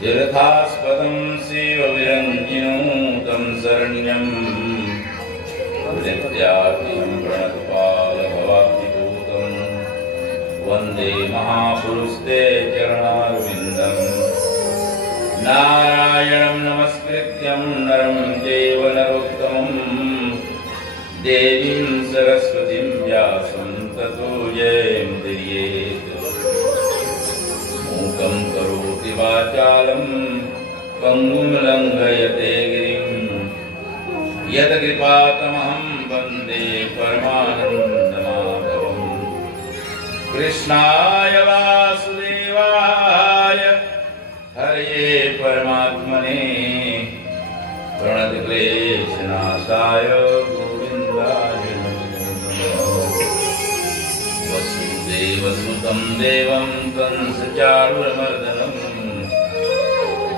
तीर्थास्पदं शिवविरञ्जिनं तं शरण्यं नित्याख्यं प्रणतपालभवाब्धिभूतं वन्दे महापुरुषते चरणारविन्दम् नारायणं नमस्कृत्यं नरं चैव नरोत्तमं देवीं सरस्वतीं व्यासं ततो जयमुदीरयेत् मूकं करोति वाचालं पङ्गुं लङ्घयते गिरिं यत्कृपातमहं वन्दे परमानन्दमाधवम् कृष्णाय वासुदेवाय हरे परमात्मने प्रणतक्लेशनाशाय गोविन्दाय नमो नमः। वसुदेवसुतं देवं कंसचारुमर्दनं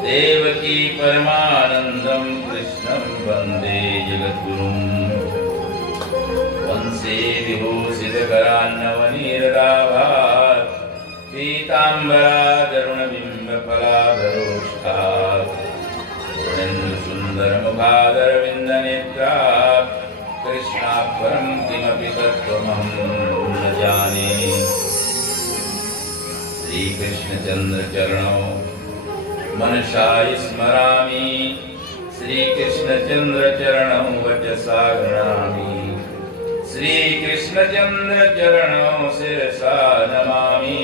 देवकी परमानन्दं कृष्णं वन्दे जगद्गुरुम् वंशे विभूषितकरान्नवनीरदाभात् पीताम्बरादरुणबिम्बफलाधरोष्ठात् सुन्दरमुखादरविन्दनेत्रात् कृष्णात् परं किमपि तत्त्वमहं न जाने। श्रीकृष्णचन्द्रचरणौ मनसा स्मरामि श्रीकृष्णचन्द्रचरणौ वचसा गृह्णामि श्रीकृष्णचन्द्रचरणौ शिरसा नमामि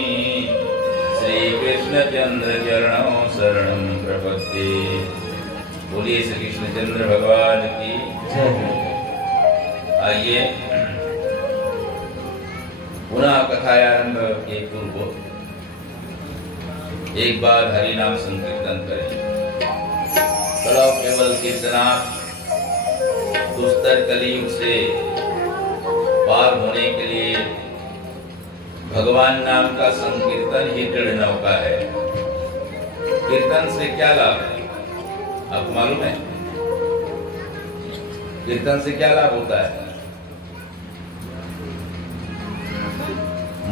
श्रीकृष्णचन्द्रचरणौ शरणं प्रपद्ये। बोलिए श्री कृष्णचंद्र भगवान की जय। आइए पुनः कथायारंभ के पूर्व एक बार हरि नाम संकीर्तन करें। कलो केवल कीर्तना दुस्तर कलयुग से पार होने के लिए भगवान नाम का संकीर्तन ही दृढ़ नौका है। कीर्तन से क्या लाभ है आपको मालूम है? कीर्तन से क्या लाभ होता है?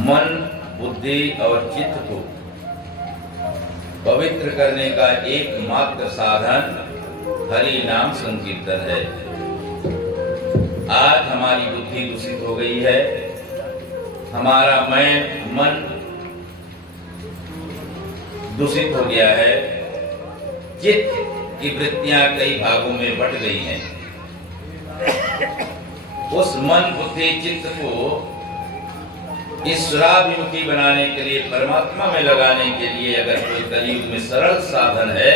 मन, बुद्धि और चित्त को पवित्र करने का एकमात्र साधन हरि नाम संकीर्तन है। आज हमारी बुद्धि दूषित हो गई है, हमारा मन दूषित हो गया है, चित्त की वृत्तियां कई भागों में बट गई हैं। उस मन, बुद्धि, चित्त को ईश्वराभिमुखी बनाने के लिए, परमात्मा में लगाने के लिए अगर कोई कलयुग में सरल साधन है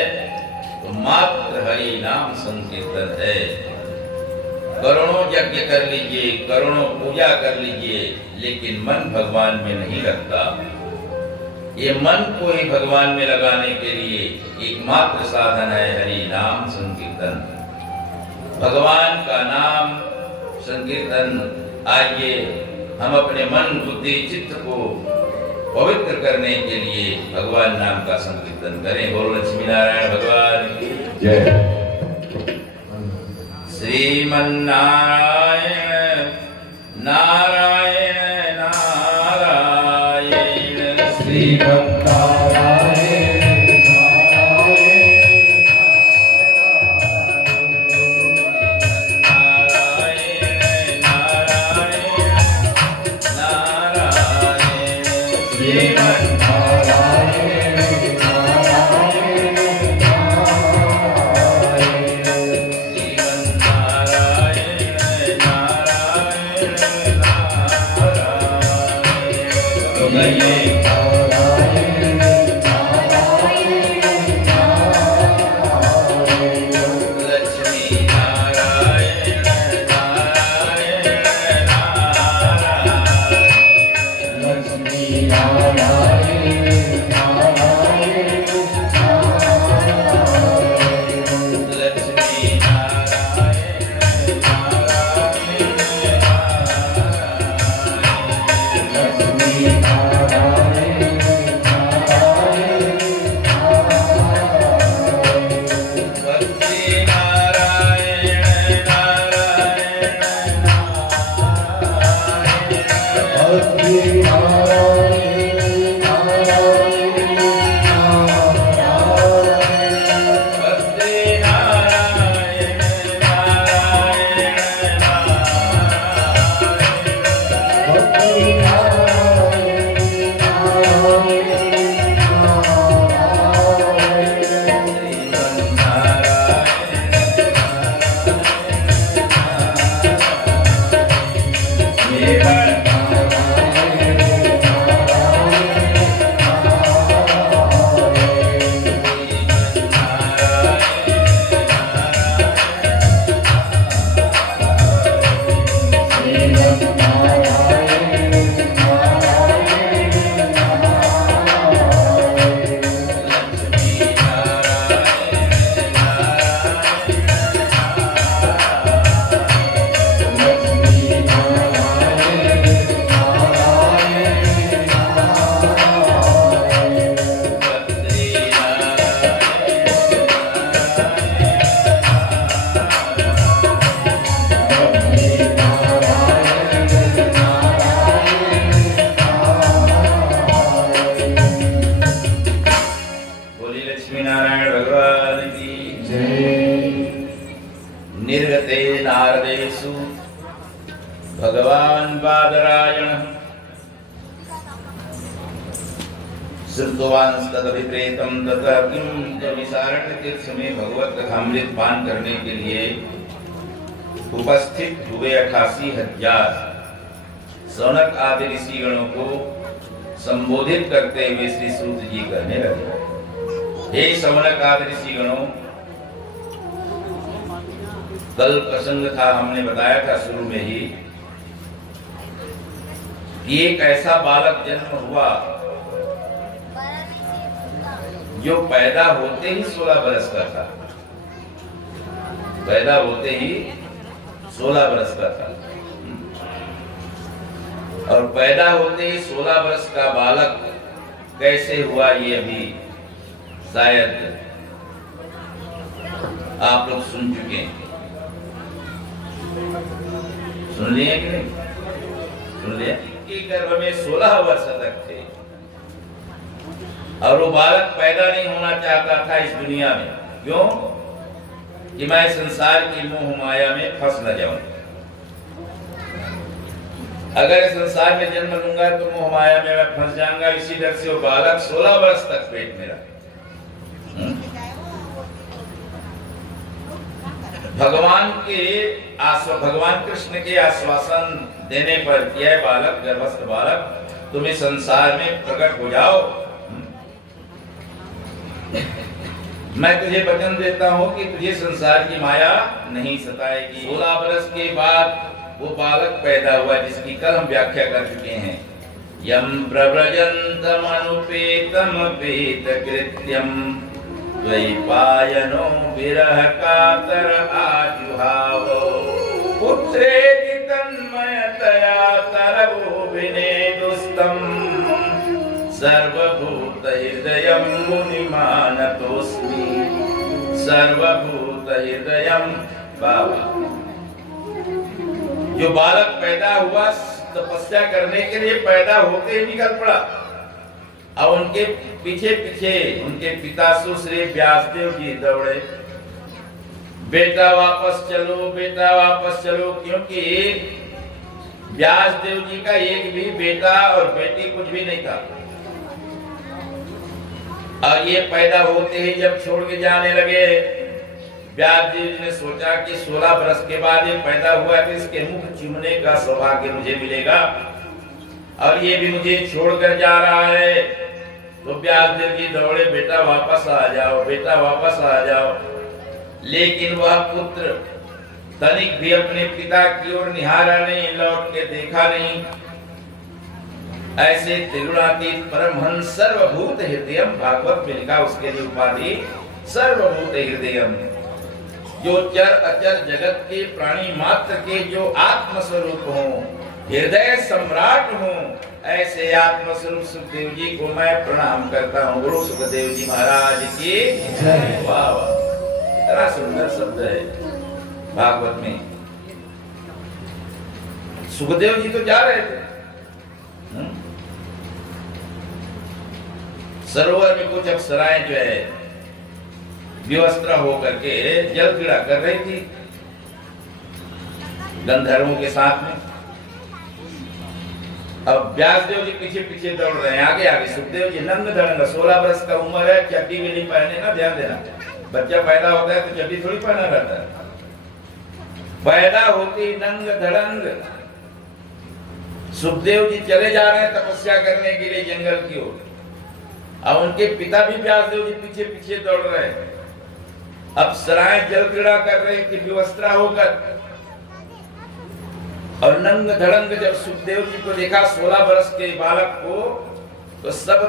तो मात्र हरि नाम संकीर्तन है। करोड़ों यज्ञ कर लीजिए, करोड़ों पूजा कर लीजिए, लेकिन मन भगवान में नहीं लगता। ये मन को ही भगवान में लगाने के लिए एकमात्र साधन है हरि नाम संकीर्तन, भगवान का नाम संकीर्तन। आइए हम अपने मन, बुद्धि, चित्त को पवित्र करने के लिए भगवान नाम का संकीर्तन करें। बोलो लक्ष्मी नारायण भगवान की जय। श्रीमन्नारायण नारायण नारायण श्रीमन्नारायण भगवान की जय। निर्गते नारदेषु भगवान बादरायण श्रुतवांस्तदभिप्रेतं तथा किं च विसारण तीर्थ में भगवत कथामृत पान करने के लिए उपस्थित हुए 88,000 सौनक आदि ऋषिगणों को संबोधित करते हुए श्री सूत जी कहने लगे, हे सौनक आदि ऋषिगणों, कल प्रसंग था, हमने बताया था शुरू में ही कि एक ऐसा बालक जन्म हुआ जो पैदा होते ही 16 बरस का था। पैदा होते ही 16 बरस का था और पैदा होते ही 16 बरस का बालक कैसे हुआ ये अभी शायद आप लोग सुन चुके हैं। सुन लिए कि नहीं? सुन लिया कि गर्भ में 16 वर्ष तक थे और वो बालक पैदा नहीं होना चाहता था इस दुनिया में। क्यों? कि मैं संसार की मोह माया में फंस न जाऊं। अगर संसार में जन्म लूंगा तो मोह माया में मैं फंस जाऊंगा। इसी डर से वो बालक 16 वर्ष तक पेट में रहा। भगवान कृष्ण के आश्वासन देने पर यह बालक, गर्भस्थ बालक, तुम्हें संसार में प्रकट हो जाओ, मैं तुझे वचन देता हूँ कि तुझे संसार की माया नहीं सताएगी। 16 वर्ष के बाद वो बालक पैदा हुआ जिसकी कल हम व्याख्या कर चुके हैं। यम प्रव्रजन्तम अनुपेतम पेत कृत्यम द्वैपायनो विरह कातर आजुहावो पुत्रेति तन्मयतया तरवो विनेदुस्तम सर्वभूत हृदयं मुनिमानतोस्मि सर्वभूत हृदयं। बाबा, जो बालक पैदा हुआ तपस्या करने के लिए पैदा होते ही निकल पड़ा। अब उनके पीछे पीछे उनके पिता सुश्री व्यासदेव जी दौड़े, बेटा वापस चलो, बेटा वापस चलो, क्योंकि व्यासदेव जी का एक भी बेटा और बेटी कुछ भी नहीं था। और ये पैदा होते ही जब छोड़ के जाने लगे, व्यास जी ने सोचा कि 16 वर्ष के बाद ये पैदा हुआ तो इसके मुख चूमने का सौभाग्य मुझे मिलेगा और ये भी मुझे छोड़कर जा रहा है। तो व्यास देव जी दौड़े, बेटा वापस आ जाओ, बेटा वापस आ जाओ। लेकिन वह पुत्र तनिक भी अपने पिता की ओर निहारा नहीं, लौट के देखा नहीं। ऐसे त्रिगुणातीत परमहंस सर्वभूत हृदयम, भागवत में लिखा उसके लिए उपाधि सर्वभूत हृदयम, जो चर अचर जगत के प्राणी मात्र के जो आत्म स्वरूप हो, हृदय सम्राट हो, ऐसे आत्म स्वरूप सुखदेव जी को मैं प्रणाम करता हूँ। गुरु सुखदेव जी महाराज की जय। वाह वाह, इतना सुंदर शब्द है भागवत में। सुखदेव जी तो जा रहे थे, सरोवर में कुछ अप्सराएं जो है विवस्त्र होकर के जल क्रीड़ा कर रही थी गंधर्वों के साथ में। अब व्यासदेव जी पीछे पीछे दौड़ रहे हैं, आगे आगे। सुखदेव जी नंग धड़ंग, 16 वर्ष का उम्र है, चड्डी भी नहीं पहने ना, ध्यान देना। बच्चा पैदा होता है तो चड्डी थोड़ी पहना रहता है। पैदा होती नंग धड़ंग सुखदेव जी चले जा रहे हैं तपस्या करने के लिए जंगल की ओर। अब उनके पिता भी व्यासदेव जी पीछे पीछे दौड़ रहे हैं। अप्सराएं जल क्रीड़ा कर रही थी विवस्त्रा होकर। और नंग धड़ंग जब सुखदेव जी को देखा 16 वर्ष के बालक को, तो सब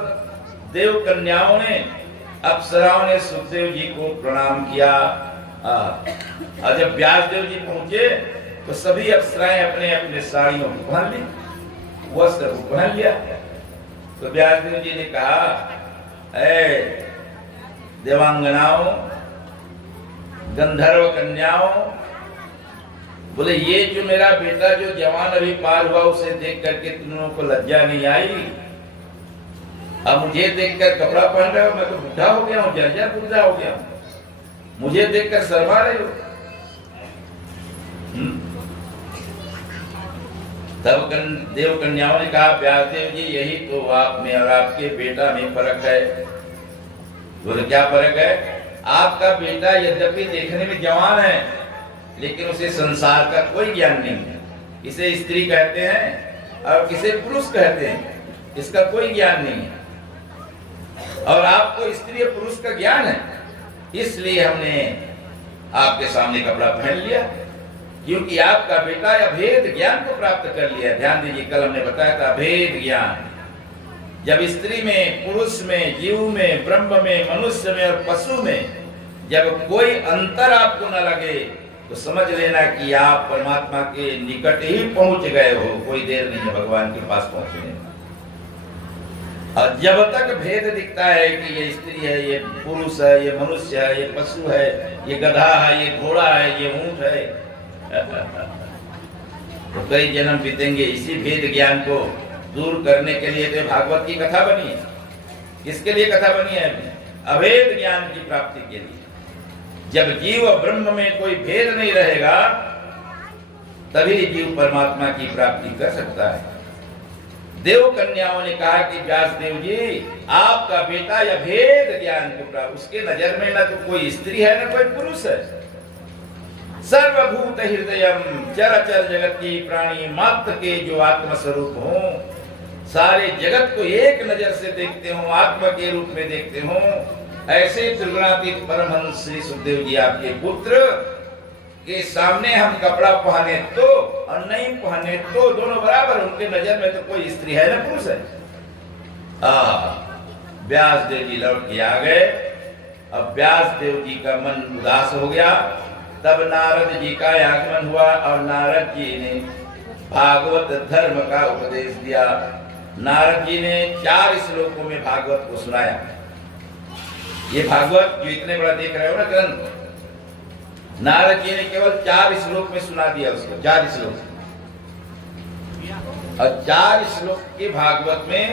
देव कन्याओं ने, अप्सराओं ने सुखदेव जी को प्रणाम किया। और जब व्यासदेव जी पहुंचे तो सभी अप्सराएं अपने अपने साड़ियों को पहन ली, वस्त्र को पहन लिया। तो व्यासदेव जी ने कहा, ऐ देवांगनाओं, गंधर्व कन्याओं, बोले ये जो मेरा बेटा जो जवान अभी पार हुआ उसे देख करके तुम लोगों को लज्जा नहीं आई? अब मुझे देखकर कपड़ा पहन रहे हो, मैं तो बूढ़ा हो गया हूँ, जर्जर बूढ़ा हो गया हूँ। मुझे देखकर शर्मा रहे हो? तब देव कन्याओं ने कहा, व्यासदेव जी यही तो आप में और आपके बेटा में फर्क है। बोले क्या फर्क है? आपका बेटा यद्यपि देखने में जवान है, लेकिन उसे संसार का कोई ज्ञान नहीं है। इसे स्त्री कहते हैं और किसे पुरुष कहते हैं, इसका कोई ज्ञान नहीं है। और आपको स्त्री और पुरुष का ज्ञान है, इसलिए हमने आपके सामने कपड़ा पहन लिया, क्योंकि आपका बेटा अभेद ज्ञान को प्राप्त कर लिया। ध्यान दीजिए, कल हमने बताया था अभेद ज्ञान। जब स्त्री में, पुरुष में, जीव में, ब्रह्म में, मनुष्य में और पशु में जब कोई अंतर आपको न लगे, तो समझ लेना कि आप परमात्मा के निकट ही पहुंच गए हो। कोई देर नहीं है भगवान के पास पहुंचने में। और जब तक भेद दिखता है कि ये स्त्री है, ये पुरुष है, ये मनुष्य है, ये पशु है, ये गधा है, ये घोड़ा है, ये ऊंट है, तो कई जन्म बीतेंगे। इसी भेद ज्ञान को दूर करने के लिए तो भागवत की कथा बनी है। किसके लिए कथा बनी है? अभेद ज्ञान की प्राप्ति के लिए। जब जीव और ब्रह्म में कोई भेद नहीं रहेगा, तभी जीव परमात्मा की प्राप्ति कर सकता है। देव कन्याओं ने कहा कि व्यासदेव जी, आपका बेटा यह भेद ज्ञान को प्राप्त, उसके नजर में न तो कोई स्त्री है न कोई पुरुष है। सर्वभूत हृदयम, चराचर जगत की प्राणी मात्र के जो आत्म स्वरूप हो, सारे जगत को एक नजर से देखते हो, आत्मा के रूप में देखते हो, ऐसे त्रिगुणातीत परमहंस श्री सुखदेव जी आपके पुत्र के सामने हम कपड़ा पहने तो और नहीं पहने तो दोनों बराबर। उनके नजर में तो कोई स्त्री है न पुरुष है। व्यासदेव जी लौट के आ गए। अब व्यासदेव जी का मन उदास हो गया। तब नारद जी का आगमन हुआ और नारद जी ने भागवत धर्म का उपदेश दिया। नारद जी ने 4 श्लोकों में भागवत को सुनाया। ये भागवत जो इतने बड़ा देख रहे हो ना ग्रंथ, नारद जी ने केवल 4 श्लोक में सुना दिया उसको, 4 श्लोक। और 4 श्लोक के भागवत में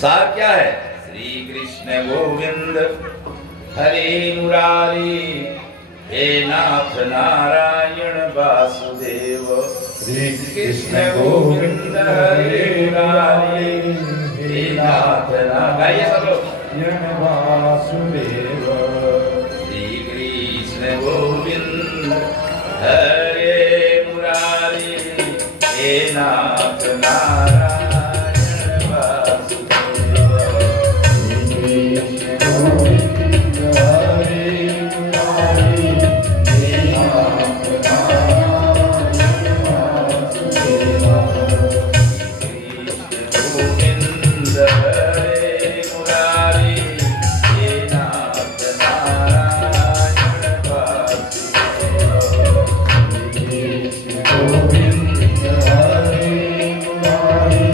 सार क्या है? श्री कृष्ण गोविंद हरे मुरारी, हे नाथ नारायण वासुदेव। श्री कृष्ण गोविंद हरे मुरारी, हे नाथ नारायण वासुदेव। श्री कृष्ण गोविंद हरे मुरारी, हे नाथ नारायण वासुदेव। श्री कृष्ण गोविंद हरे मुरारी, हे नाथ नारायण वासुदेव। कृष्ण गोविंद हरे मुरारी, हे नाथ नारायण वासुदेव। कृष्ण गोविंद हरे मुरारी,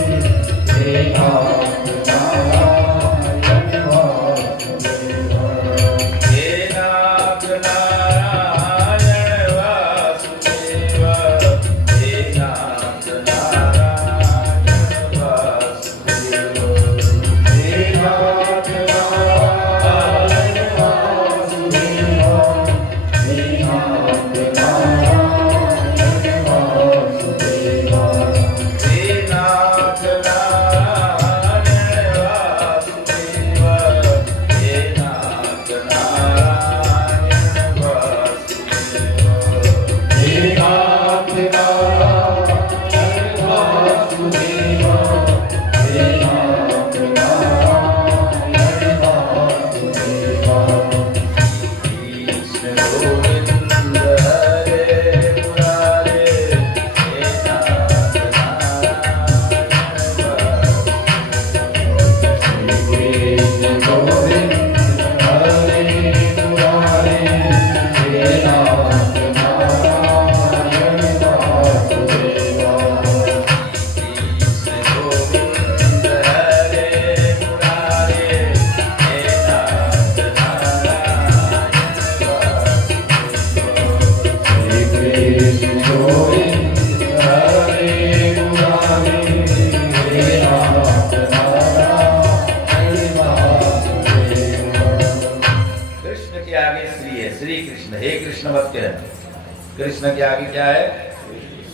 कृष्ण के आगे श्री है, श्री कृष्ण, हे कृष्ण मत कहना। कृष्ण के आगे क्या है?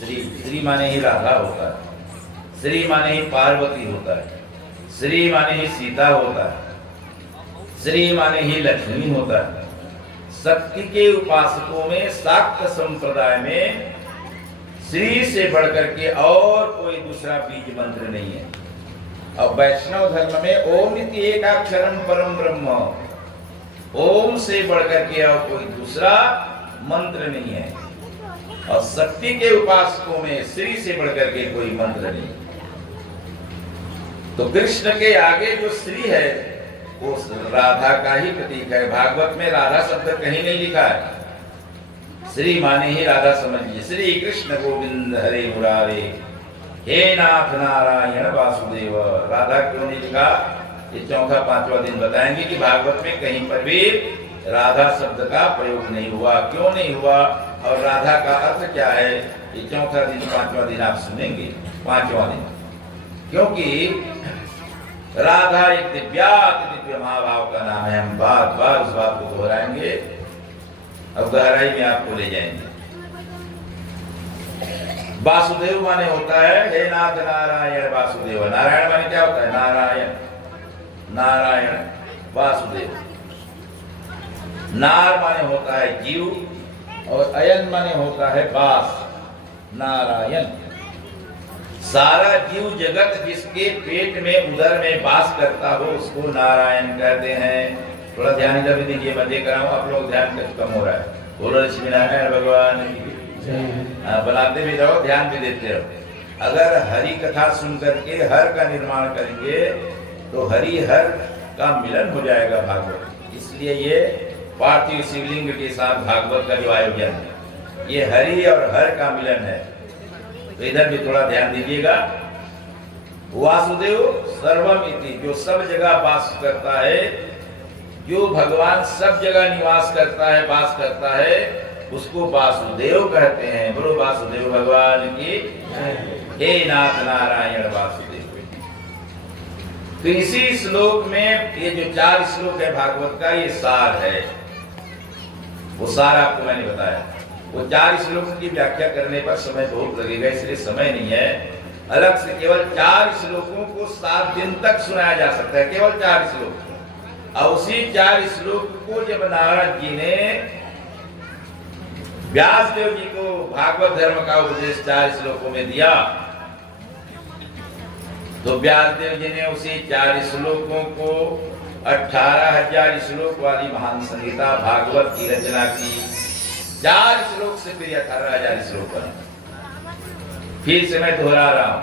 श्री। श्री माने ही राधा होता है, श्री माने ही पार्वती होता है, श्री माने ही सीता होता है, श्री माने ही लक्ष्मी होता है। शक्ति के उपासकों में शाक्त संप्रदाय में श्री से बढ़कर के और कोई दूसरा बीज मंत्र नहीं है। और वैष्णव धर्म में ओम इति एकाक्षरम परम ब्रह्म, ओम से बढ़कर के और कोई दूसरा मंत्र नहीं है। और शक्ति के उपासकों में श्री से बढ़कर के कोई मंत्र नहीं। तो कृष्ण के आगे जो श्री है वो राधा का ही प्रतीक है। भागवत में राधा शब्द कहीं नहीं लिखा है, श्री माने ही राधा समझिए। श्री कृष्ण गोविंद हरे मुरारे, हे नाथ नारायण वासुदेव। राधा क्यों नहीं लिखा? ये चौथा पांचवा दिन बताएंगे कि भागवत में कहीं पर भी राधा शब्द का प्रयोग नहीं हुआ। क्यों नहीं हुआ और राधा का अर्थ क्या है, ये चौथा दिन पांचवा दिन आप सुनेंगे। पांचवा दिन क्योंकि राधा एक दिव्य महाभाव का नाम है। हम बार बार उस बात को दोहराएंगे, अब गहराई में आपको ले जाएंगे। वासुदेव माने होता है हे नाथ नारायण वासुदेव। नारायण माने क्या होता है? नारायण, नारायण वासुदेव। नार माने होता है जीव और अयन माने होता है वास, नारायण। सारा जीव जगत जिसके पेट में उदर में वास करता हो उसको नारायण कहते हैं। थोड़ा ध्यान इधर भी दीजिए, मैं देख रहा हूँ आप लोग ध्यान कम हो रहा है। बोलो लक्ष्मी नारायण भगवान बनाते भी रहो, ध्यान भी देते रहो। अगर हरि कथा सुन करके हर का निर्माण करेंगे तो हरि हर का मिलन हो जाएगा भागवत। इसलिए ये पार्थिव शिवलिंग के साथ भागवत का जो आयोजन है ये हरि और हर का मिलन है। तो इधर भी थोड़ा ध्यान दीजिएगा। वासुदेव सर्वम इति, जो सब जगह वास करता है, जो भगवान सब जगह निवास करता है, वास करता है, उसको वासुदेव कहते हैं। बोलो वासुदेव भगवान की, हे नाथ नारायण वासुदेव। तो इसी श्लोक में ये जो 4 श्लोक है भागवत का, ये सार है। वो सार आपको मैंने बताया। वो 4 श्लोकों की व्याख्या करने पर समय बहुत लगेगा, इसलिए समय नहीं है। अलग से केवल 4 श्लोकों को 7 दिन तक सुनाया जा सकता है, केवल 4 श्लोक। और उसी 4 श्लोक को जब नारद जी ने व्यास देव जी को भागवत धर्म का उपदेश 4 श्लोकों में दिया, तो व्यास देव जी ने उसी 4 श्लोकों को 18,000 श्लोक वाली महान संहिता भागवत की रचना की। 4 श्लोक से फिर 18,000 श्लोक बना। फिर से मैं दोहरा रहा हूं,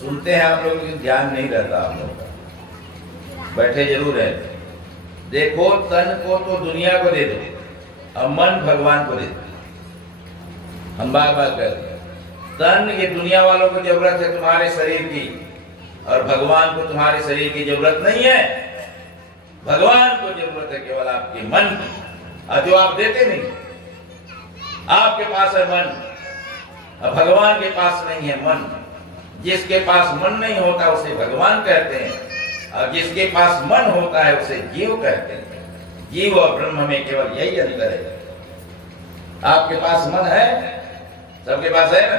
सुनते हैं आप लोग लेकिन ध्यान नहीं रहता आप लोग का। बैठे जरूर है। देखो तन को तो दुनिया को दे दो और मन भगवान को दे दो। हम बार बार कहते हैं तन ये दुनिया वालों को जरूरत है तुम्हारे शरीर की, और भगवान को तुम्हारे शरीर की जरूरत नहीं है। भगवान को जरूरत है केवल आपके मन की, और जो आप देते नहीं। आपके पास है मन और भगवान के पास नहीं है मन। जिसके पास मन नहीं होता उसे भगवान कहते हैं, और जिसके पास मन होता है उसे जीव कहते हैं। जीव और ब्रह्म में केवल यही अंतर है। आपके पास मन है, सबके पास है ना,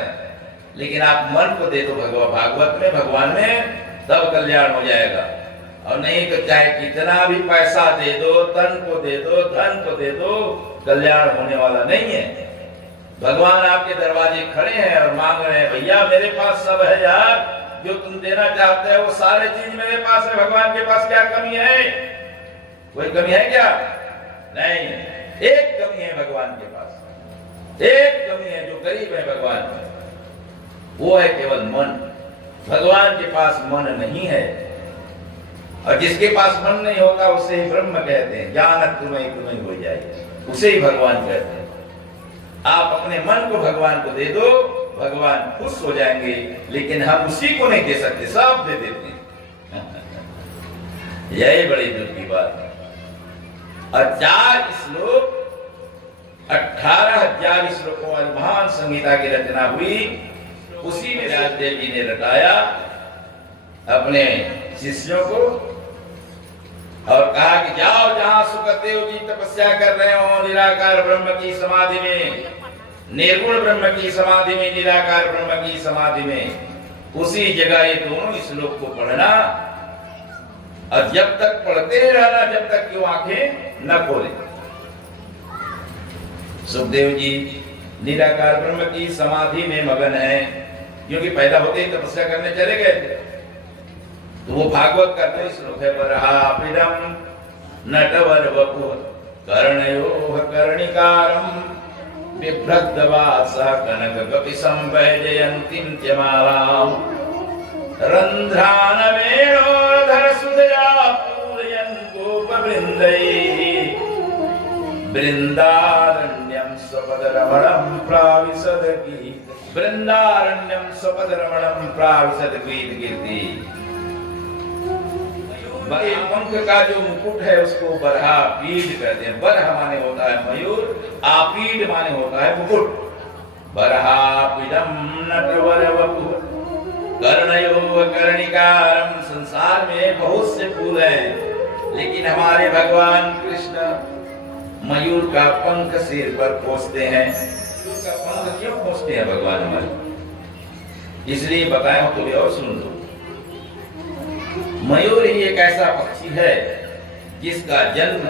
लेकिन आप मन को दे दो भागवत में, भगवान में, तब कल्याण हो जाएगा। और नहीं तो चाहे कितना भी पैसा दे दो, तन को दे दो, धन को दे दो, कल्याण होने वाला नहीं है। भगवान आपके दरवाजे खड़े हैं और मांग रहे हैं, भैया मेरे पास सब है यार, जो तुम देना चाहते हो वो सारे चीज मेरे पास है। भगवान के पास क्या कमी है? कोई कमी है क्या? नहीं, एक कमी है भगवान के पास। एक कमी है, जो गरीब है भगवान में, वो है केवल मन। भगवान के पास मन नहीं है, और जिसके पास मन नहीं होता उसे ही ब्रह्म कहते हैं। ज्ञान तुम्हें हो जाए, उसे ही भगवान कहते हैं। आप अपने मन को भगवान को दे दो, भगवान खुश हो जाएंगे, लेकिन हम उसी को नहीं दे सकते, सब दे देते हैं। यही बड़ी दुख की बात है। और 4 श्लोक 18,000 श्लोकों वाली महान संहिता की रचना हुई। उसी में व्यासदेव जी ने रटाया अपने शिष्यों को, और कहा कि जाओ जहां सुखदेव जी तपस्या कर रहे हो निराकार ब्रह्म की समाधि में, निर्गुण ब्रह्म की समाधि में, निराकार ब्रह्म की समाधि में, उसी जगह ये दोनों श्लोक को पढ़ना और जब तक पढ़ते रहना जब तक कि वो आंखें न खोले। सुखदेव जी निराकार ब्रह्म की समाधि में मगन है, क्योंकि पैदा होते ही तपस्या करने चले गए थे। तो वो भागवत का तो श्लोक है, बरहापिडम नटवर वपु कर्णयोः कर्णिकारम बिभ्रद्वासः कनककपिशं वैजयन्तीं त्यमालाम् रन्ध्रानवेणोधरसुधया पूरयन् गोपवृन्दैः बृन्दारण्यं स्वपदरमणं प्राविशद्गीत बृन्दारण्यं स्वपदरमणं प्राविशद्गीतकीर्ति। पंख का जो मुकुट है उसको बरहा पीड कहते हैं। बरह माने होता है मयूर, आपीड माने होता है मुकुट। बरहा पीडम नटवर वपु कर्णयोः कर्णिकारम। संसार में बहुत से फूल हैं, लेकिन हमारे भगवान कृष्ण मयूर का पंख सिर पर पोंछते हैं। मयूर का पंख क्यों पोंछते हैं भगवान हमारे? इसलिए बताया तो भी और सुन लो। मयूर ही एक ऐसा पक्षी है जिसका जन्म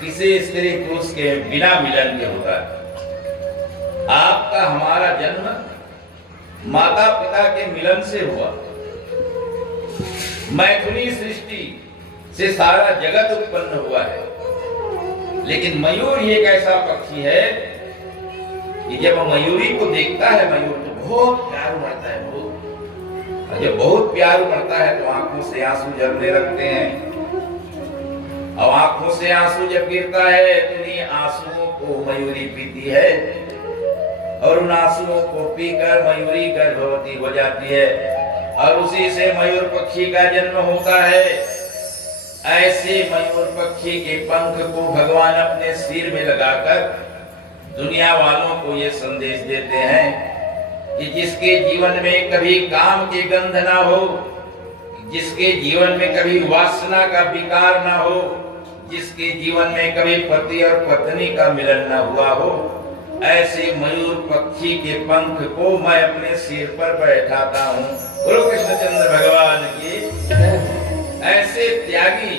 किसी स्त्री पुरुष के बिना मिलन के होता है। आपका हमारा जन्म माता पिता के मिलन से हुआ। मैथुनी सृष्टि से सारा जगत उत्पन्न हुआ है, लेकिन मयूर ही एक ऐसा पक्षी है कि जब मयूरी को देखता है मयूर तो बहुत प्यार बढ़ता है। जब बहुत प्यार बढ़ता है तो आंखों से आंसू झरने लगते हैं, और आंखों से आंसू जब गिरता है तो उन्हीं आंसुओं को मयूरी पीती है, और उन आंसुओं को पीकर मयूरी गर्भवती हो जाती है, और उसी से मयूर पक्षी का जन्म होता है। ऐसे मयूर पक्षी के पंख को भगवान अपने सिर में लगाकर दुनिया वालों को ये संदेश देते हैं कि जिसके जीवन में कभी काम की गंध ना हो, जिसके जीवन में कभी वासना का विकार ना हो, जिसके जीवन में कभी पति और पत्नी का मिलन ना हुआ हो, ऐसे मयूर पक्षी के पंख को मैं अपने सिर पर बैठाता हूँ। बोलो कृष्णचंद्र भगवान की। ऐसे त्यागी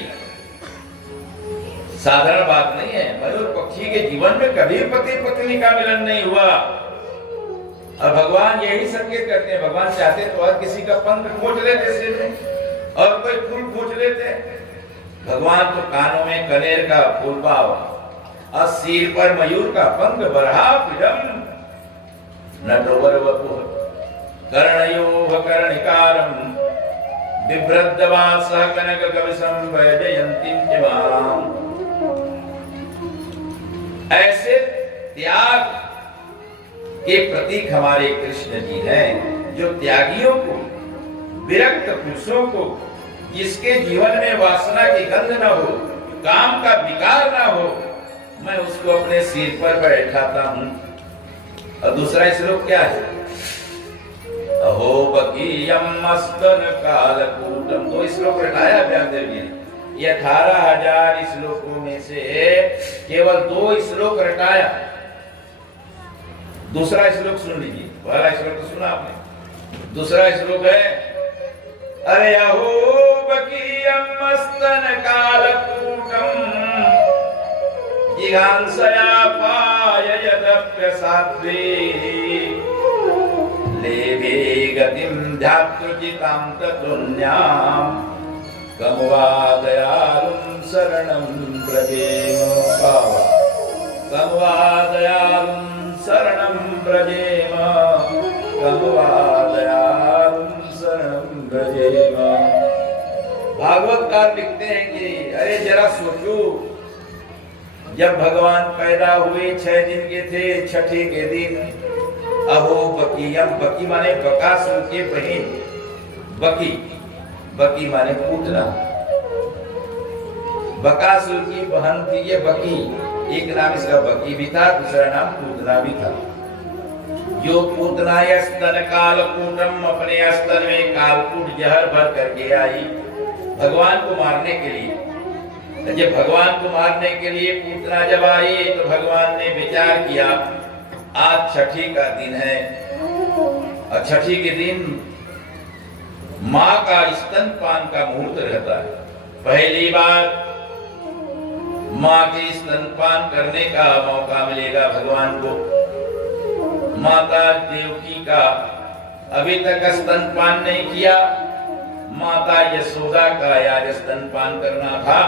साधारण बात नहीं है। मयूर पक्षी के जीवन में कभी पति पत्नी का मिलन नहीं हुआ, और भगवान यही संकेत करते हैं। भगवान चाहते तो हर किसी का पंख खोज लेते सिर में, और कोई फूल खोज लेते। भगवान तो कानों में कनेर का फूल पाव और सिर पर मयूर का पंख। बरहा पीडम नटवर वपु कर्णयोः कर्णिकारम बिभ्रद्वासः कनककपिशं वैजयन्तीं त्यमालाम्। ऐसे त्याग के प्रतीक हमारे कृष्ण जी हैं, जो त्यागियों को, विरक्त पुरुषों को, जिसके जीवन में वासना की गंध न हो, काम का विकार न हो, मैं उसको अपने सिर पर बैठाता हूं। और दूसरा श्लोक क्या है? अहो बकीयम मस्तन कालकूटम। 2 श्लोक रटाया व्यासदेव जी ने। ये 18,000 श्लोकों में से केवल 2 श्लोक रटाया। दूसरा श्लोक सुन लीजिए। पहला श्लोक तो सुना आपने, दूसरा श्लोक है अरे अहो बकीयम मस्तन कालकूटम जिघांसया पाययदप्यसाध्वी लेभे गतिं ध्यात्रुचितां ततुन्यां कमवा दयालुं शरणं व्रजेम। कमवा दयालुं शरणं व्रजेम, कमवा दयालुं शरणं व्रजेम। भागवतकार लिखते हैं कि अरे जरा सोचो, जब भगवान पैदा हुए 6 दिन के थे, छठे के दिन अहो बकीयम, बकी माने बकासुर के बहन, बकी, बकी माने पूतना, बकासुर की बहन थी ये बकी। एक नाम इसका बकी भी था, दूसरा नाम पूतना भी था। जो पूतना स्तन कालकूटम, अपने स्तन में कालकूट जहर भर करके आई भगवान को मारने के लिए। जब भगवान को मारने के लिए पूतना जब आई तो भगवान ने विचार किया आज छठी का दिन है और छठी के दिन माँ का स्तनपान का मुहूर्त रहता है। पहली बार माँ के स्तनपान करने का मौका मिलेगा भगवान को। माता देवकी का अभी तक स्तनपान नहीं किया, माता यशोदा का आज स्तनपान करना था,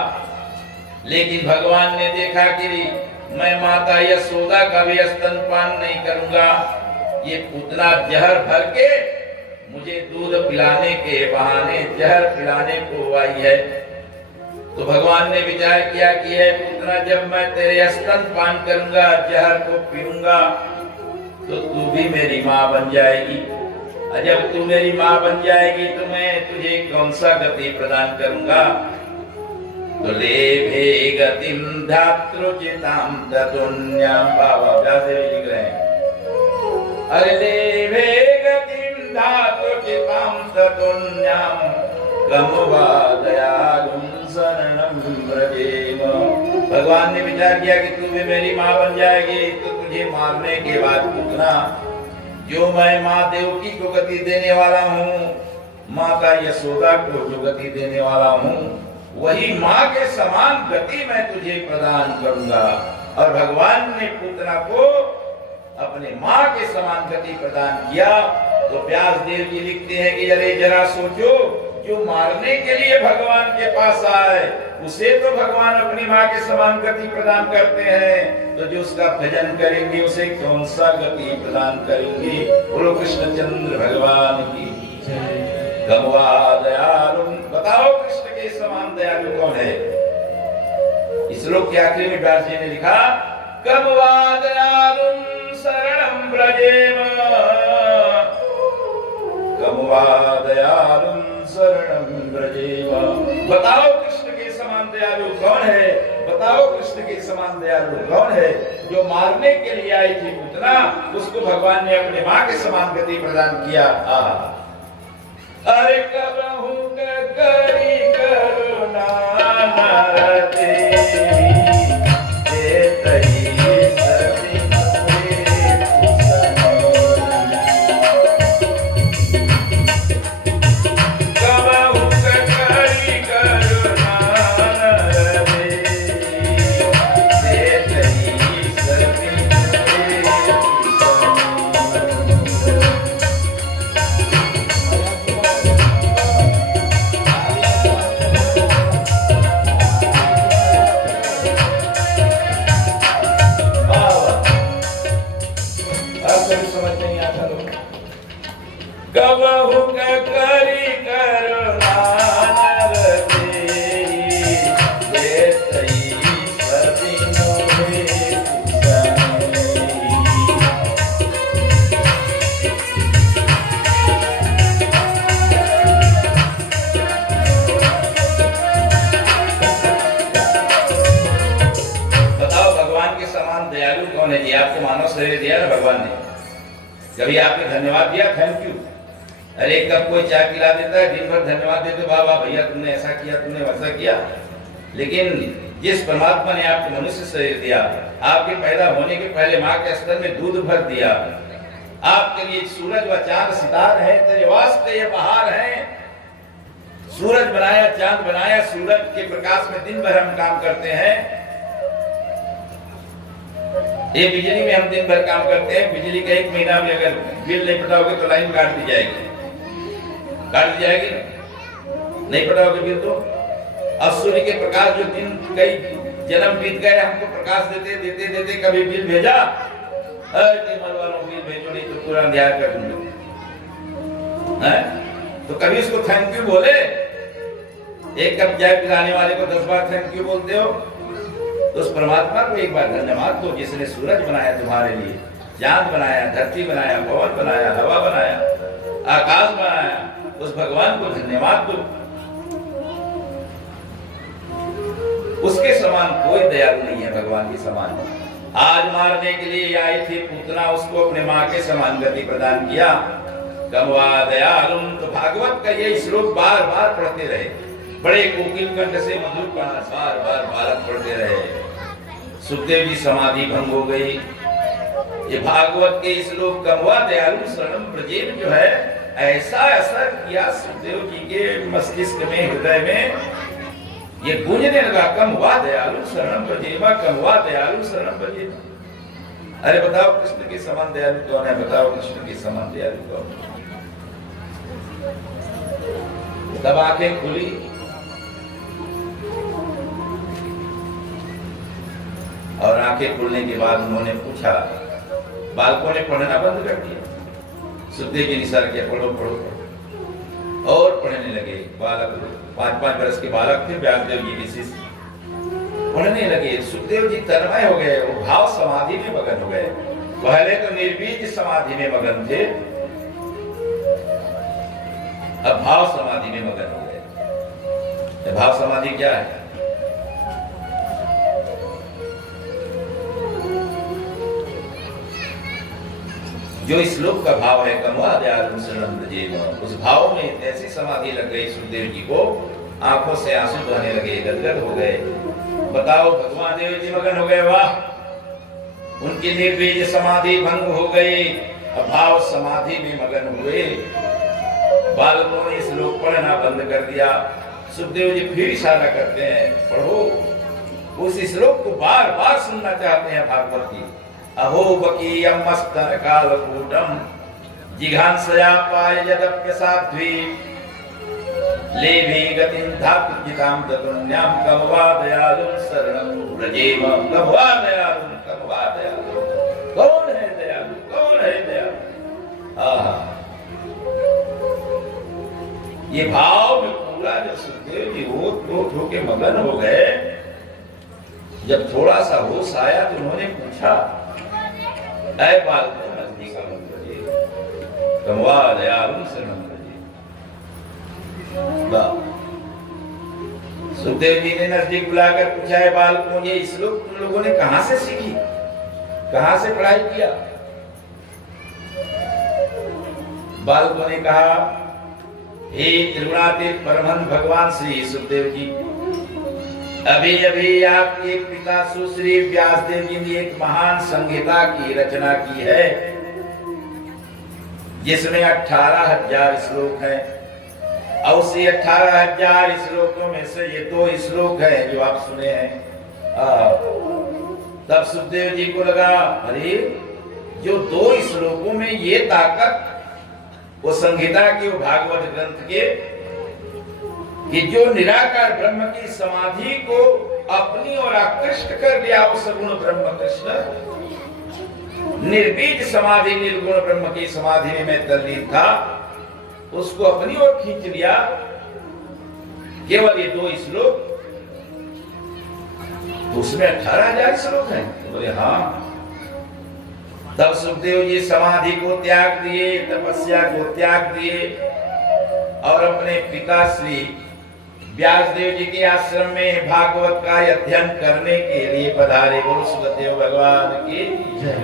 लेकिन भगवान ने देखा कि मैं माता यशोदा का भी स्तनपान नहीं करूंगा, ये पूतना जहर भर के मुझे दूध पिलाने के बहाने जहर पिलाने को आई है। तो भगवान ने विचार किया कि है पूतना, जब मैं तेरे स्तनपान करूंगा, जहर को पीऊंगा, तो तू भी मेरी माँ बन जाएगी। और जब तू मेरी माँ बन जाएगी तो मैं तुझे कौन सा गति प्रदान करूंगा। तो लेभे गतिम धात्रुचिताम ततुन्याम, बाबा व्यासे लिख रहे हैं, अरे लेभे गतिम धात्रुचिताम ततुन्याम कमवा दयालुम शरणं व्रजेम। भगवान ने विचार किया कि तू भी मेरी माँ बन जाएगी तो तुझे मारने के बाद पूतना, जो मैं माँ देवकी को गति देने वाला हूँ, माता यशोदा को जो गति देने वाला हूँ, वही माँ के समान गति मैं तुझे प्रदान करूंगा। और भगवान ने पूतना को अपने माँ के समान गति प्रदान किया। तो व्यास देव जी लिखते हैं कि अरे जरा सोचो, जो मारने के लिए भगवान के पास आए उसे तो भगवान अपनी माँ के समान गति प्रदान करते हैं, तो जो उसका भजन करेंगे उसे कौन सा गति प्रदान करेंगे। बोलो कृष्णचंद्र भगवान की गमवा दयालु। बताओ कृष्ण के समान दयालु कौन है। इस श्लोक के आखिरी में व्यास जी ने लिखा, गमवा दयालु शरणं व्रजेम, गमवा दयालु शरणं व्रजेम। बताओ कृष्ण के समान दयालु कौन है, बताओ कृष्ण के समान दयालु कौन है। जो मारने के लिए आई थी पूतना, उसको भगवान ने अपने माँ के समान गति प्रदान किया। अरे कबहू करी करुणा नरते कभी आपने धन्यवाद दिया, थैंक यू। अरे एक कप कोई चाय पिला देता है, दिन भर धन्यवाद देते, वाह वाह भैया तुमने ऐसा किया, तुमने वैसा किया। लेकिन जिस परमात्मा ने आपको मनुष्य शरीर दिया, आपके पैदा होने के पहले माँ के स्तर में दूध भर दिया, आपके लिए सूरज व चांद सितारे हैं, तेरे वास्ते ये बहार है। सूरज बनाया, चांद बनाया, सूरज के प्रकाश में दिन भर हम काम करते हैं। ये बिजली में हम दिन भर काम करते हैं, बिजली का एक महीना में अगर बिल नहीं पटाओगे तो लाइन काट दी जाएगी, काट दी जाएगी ना, नहीं पटाओगे बिल तो। अब सूर्य के प्रकाश जो दिन कई जन्म बीत गए, हमको प्रकाश देते देते देते कभी बिल भेजा, वालों बिल भेजो नहीं तो पूरा ध्यान कर दूंगा, तो कभी उसको थैंक यू बोले। एक कप चाय पिलाने वाले को 10 बार थैंक यू बोलते हो, तो उस परमात्मा को एक बार धन्यवाद दो जिसने सूरज बनाया तुम्हारे लिए, चांद बनाया, धरती बनाया, पवन बनाया, हवा बनाया, आकाश बनाया। उस भगवान को धन्यवाद दो। उसके समान कोई दयालु नहीं है भगवान के समान। आज मारने के लिए आई थी पूतना, उसको अपने माँ के समान गति प्रदान किया। गमवा दयालुम। तो भागवत का ये श्लोक बार बार पढ़ते रहे। बड़े कोकिल कंठ से मधुर पढ़ा, बार बार बालक पढ़ते रहे। सुखदेव जी समाधि भंग हो गई। ये भागवत के श्लोक कमवा दयालु शरणम ब्रजेम जो है, ऐसा असर किया सुखदेव जी के मस्तिष्क में, हृदय में ये गूंजने लगा, कमवा दयालु शरणम ब्रजेमा, कमवा दयालु शरणम ब्रजेमा। अरे बताओ कृष्ण के समान दयालु कौन है? बताओ कृष्ण के समान दयालु कौन है? तब आंखें खुली। और आंखें खुलने के बाद उन्होंने पूछा, बालकों ने पढ़ना बंद कर दिया। सुखदेव जी ने इशारा किया, पढ़ो पढ़ो पढ़ो, और पढ़ने लगे। बालक 5-5 वर्ष के बालक थे, व्यासदेव जी के शिष्य, पढ़ने लगे। सुखदेव जी तन्मय हो गए, वो भाव समाधि में मगन हो गए। पहले तो निर्बीज समाधि में मगन थे, अब भाव समाधि में मगन हो गए। भाव समाधि क्या है? जो श्लोक का भाव है, कमवा दयालु शरणम ब्रजेम, उस भाव में ऐसी समाधि लग गई सुखदेव जी को, आंखों से आंसू बहने लगे, गदगद हो गए। बताओ, भगवान देव जी मगन हो गए। वाह, उनकी निर्बीज समाधि भंग हो गई, भाव समाधि में मगन हुए। बालकों ने श्लोक पढ़ना बंद कर दिया। सुखदेव जी फिर इशारा करते हैं, पढ़ो। उस श्लोक को बार बार सुनना चाहते हैं भागवत की। अहो बकीयम मस्तन कालकूटम जिघांसया पाय यदप्यसाध्वी लेभि गतिं धातुजितां ततुन्यां कमवा दयालु शरणं ब्रजेम, कमवा दयालु, कमवा दयालु। कौन है दयालु? कौन है दयालु? आहा, ये भाव में पूरा जो सुखदेव जी ओत होके मगन हो गए। जब थोड़ा सा होश आया तो उन्होंने पूछा, ऐ बालकों, नजदीक आकर कमवा दयालु शरणं ब्रजेम। सुखदेव जी ने नजदीक बुलाकर पूछा, है बालकों, ये श्लोक तुम लोगों ने कहां से सीखी, कहां से पढ़ाई किया? बालकों ने कहा, हे त्रिगुणातीत परमहंस भगवान श्री सुखदेव जी, अभी अभी आपके पिता सुश्री व्यासदेव जी ने एक महान संहिता की रचना की है, जिसमें 18,000 श्लोक हैं। और उसी 18,000 श्लोकों में से ये 2 श्लोक हैं जो आप सुने हैं। तब सुखदेव जी को लगा, अरे जो 2 श्लोकों में ये ताकत, वो संहिता की, वो भागवत ग्रंथ के, कि जो निराकार ब्रह्म की समाधि को अपनी ओर आकृष्ट कर लिया, वो सगुण ब्रह्म कृष्ण, निर्बीज समाधि निर्गुण ब्रह्म की समाधि में मैं तल्लीन था, उसको अपनी ओर खींच लिया। केवल ये 2 श्लोक, उसमें 18,000 श्लोक हैं। बोले हाँ। तब सुखदेव जी समाधि को त्याग दिए, तपस्या को त्याग दिए, और अपने पिता श्री व्यासदेव जी के आश्रम में भागवत का अध्ययन करने के लिए पधारे। बोलो सुखदेव भगवान की जय,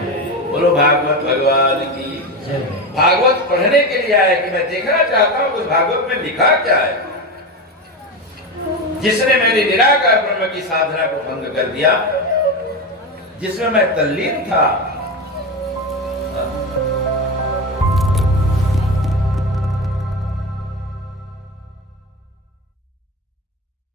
बोलो भागवत भगवान की जय। भागवत पढ़ने के लिए आया कि मैं देखना चाहता हूँ उस भागवत में लिखा क्या है, जिसने मेरी निराकार ब्रह्म की साधना को भंग कर दिया, जिसमें मैं तल्लीन था।